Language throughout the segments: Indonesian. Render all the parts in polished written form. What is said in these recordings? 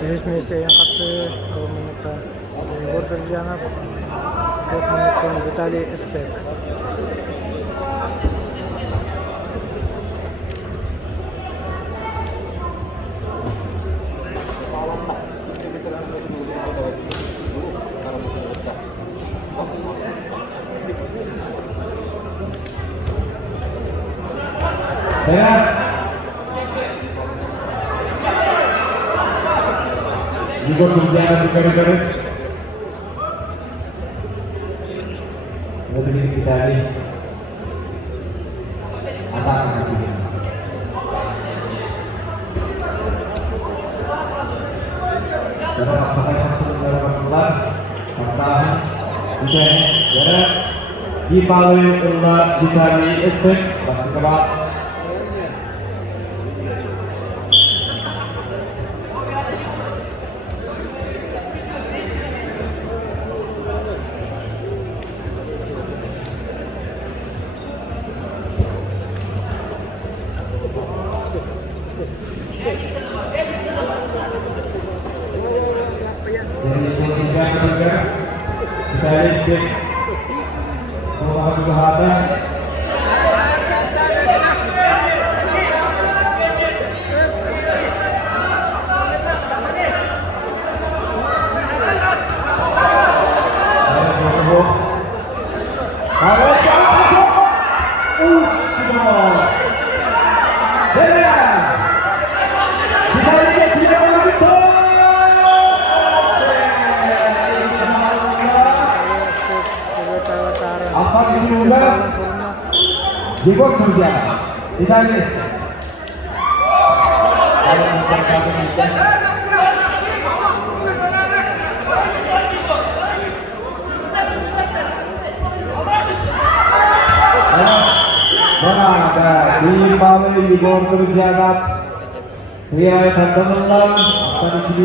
Есмесе қатысы 10 минуттан гол Жанат 4 минуттан Виталий Эспек. Juga berjalan berkali-kali. Mobil kita ini apa lagi? Jangan paksakan dalam keluar. Pertahan. Oke, ya. Di paling ulah ditani esek pasti kebat. Semoga kesehatan. Juga kerja Italis. Ada di Bali di bawah kerjaan saya teman-teman asal di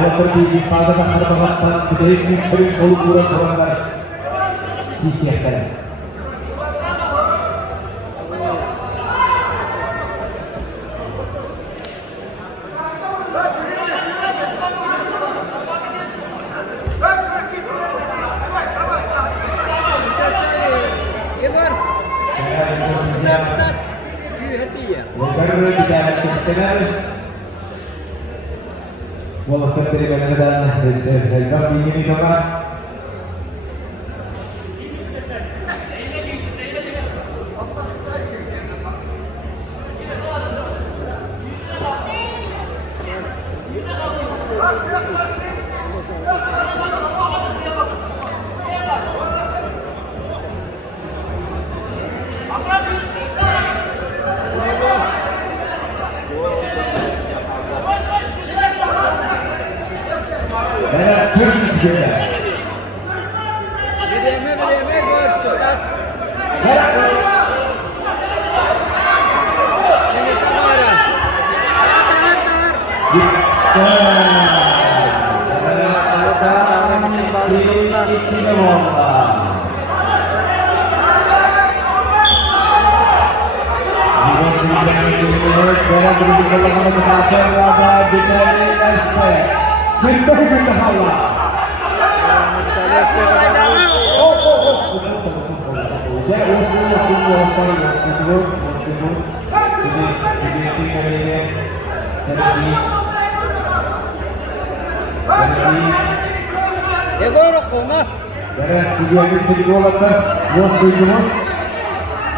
kalau berdiri sahabat terhadap budaya sering kurang disiapkan. Karena tidak ada profesional. Walaupun dari Kanada dan ini sama.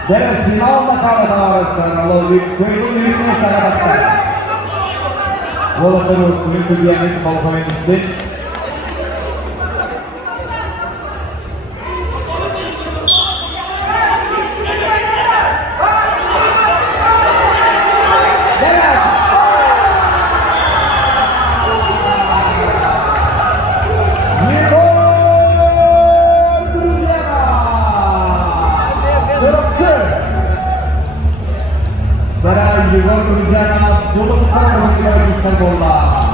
Dan final makalah arasında olacak. Koyun yüzüne sana baksana. Volatlar olsun. Sübyanın balkonumuzda. Rigor Louisiana, Jules Sandro, Serbola.